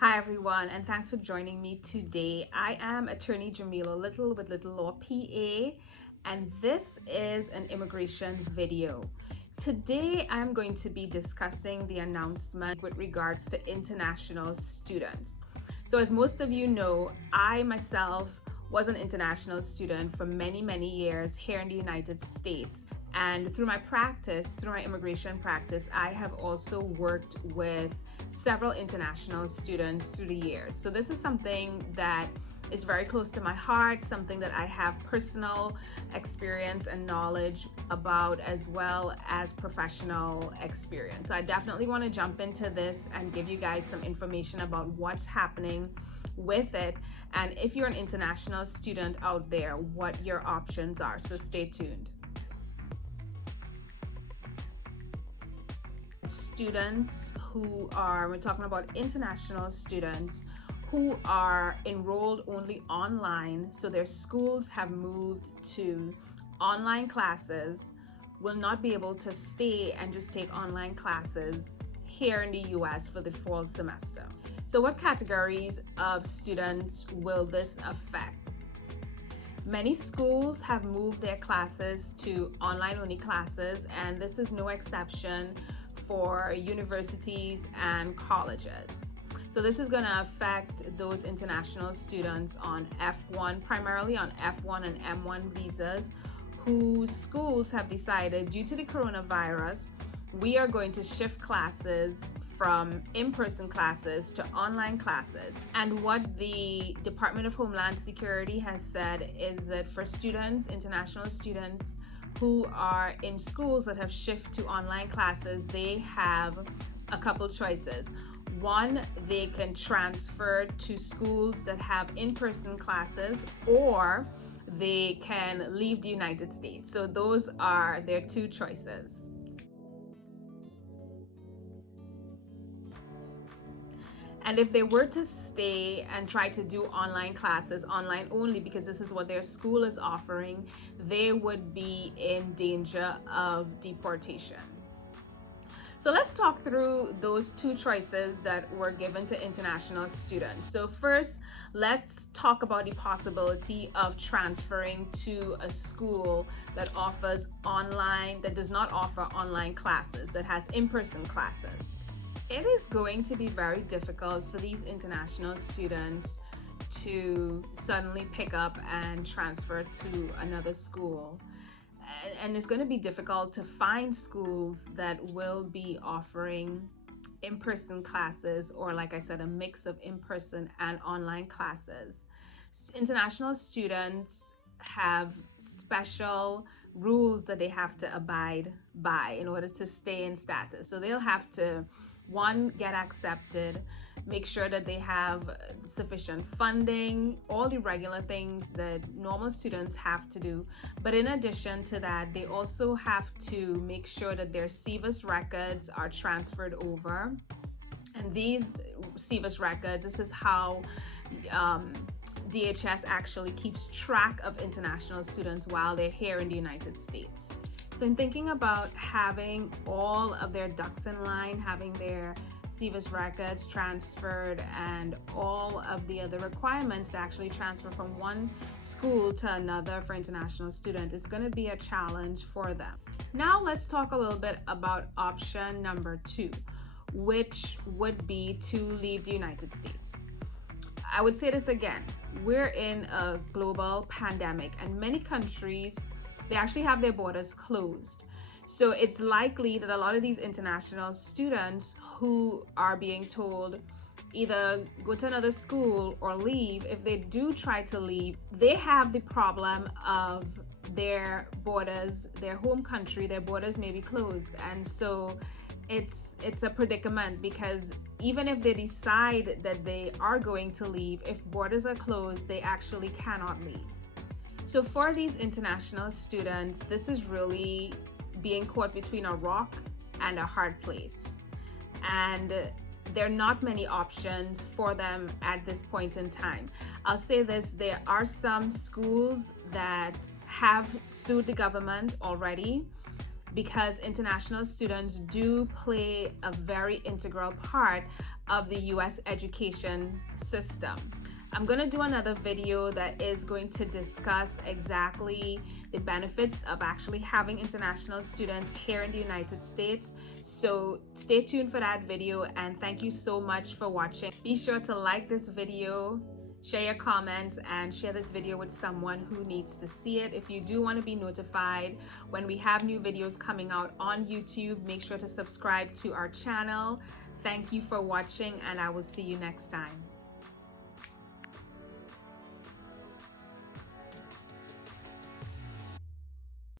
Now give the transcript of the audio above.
Hi everyone, and thanks for joining me today. I am attorney Jamila Little with Little Law PA, and this is an immigration video. Today I'm going to be discussing the announcement with regards to international students. So as most of you know, I myself was an international student for many years here in the United States. And through my practice, through my immigration practice, I have also worked with several international students through the years. So this is something that is very close to my heart, something that I have personal experience and knowledge about, as well as professional experience. So I definitely want to jump into this and give you guys some information about what's happening with it, and if you're an international student out there, what your options are. So stay tuned. Students who are, we're talking about international students who are enrolled only online, so their schools have moved to online classes, will not be able to stay and just take online classes here in the US for the fall semester. So what categories of students will this affect? Many schools have moved their classes to online only classes, and this is no exception for universities and colleges. So this is going to affect those international students on F1, primarily on F1 and M1 visas, whose schools have decided, due to the coronavirus, we are going to shift classes from in-person classes to online classes. And what the Department of Homeland Security has said is that for students, international students who are in schools that have shifted to online classes, they have a couple choices. One, they can transfer to schools that have in-person classes, or they can leave the United States. So those are their two choices. And if they were to stay and try to do online classes, online only, because this is what their school is offering, they would be in danger of deportation. So let's talk through those two choices that were given to international students. So first, let's talk about the possibility of transferring to a school that offers online, that does not offer online classes, that has in-person classes. It is going to be very difficult for these international students to suddenly pick up and transfer to another school. And it's going to be difficult to find schools that will be offering in-person classes, or like I said, a mix of in-person and online classes. International students have special rules that they have to abide by in order to stay in status. So they'll have to, one, get accepted, make sure that they have sufficient funding, all the regular things that normal students have to do. But in addition to that, they also have to make sure that their SEVIS records are transferred over. And these SEVIS records, this is how DHS actually keeps track of international students while they're here in the United States. So in thinking about having all of their ducks in line, having their SEVIS records transferred, and all of the other requirements to actually transfer from one school to another for international students, it's going to be a challenge for them. Now let's talk a little bit about option number 2, which would be to leave the United States. I would say this again, we're in a global pandemic, and many countries, they actually have their borders closed. So it's likely that a lot of these international students who are being told either go to another school or leave, if they do try to leave, they have the problem of their borders, their home country, their borders may be closed. And so it's a predicament, because even if they decide that they are going to leave, if borders are closed, they actually cannot leave. So for these international students, this is really being caught between a rock and a hard place. And there are not many options for them at this point in time. I'll say this, there are some schools that have sued the government already, because international students do play a very integral part of the US education system. I'm going to do another video that is going to discuss exactly the benefits of actually having international students here in the United States. So stay tuned for that video, and thank you so much for watching. Be sure to like this video, share your comments, and share this video with someone who needs to see it. If you do want to be notified when we have new videos coming out on YouTube, make sure to subscribe to our channel. Thank you for watching, and I will see you next time.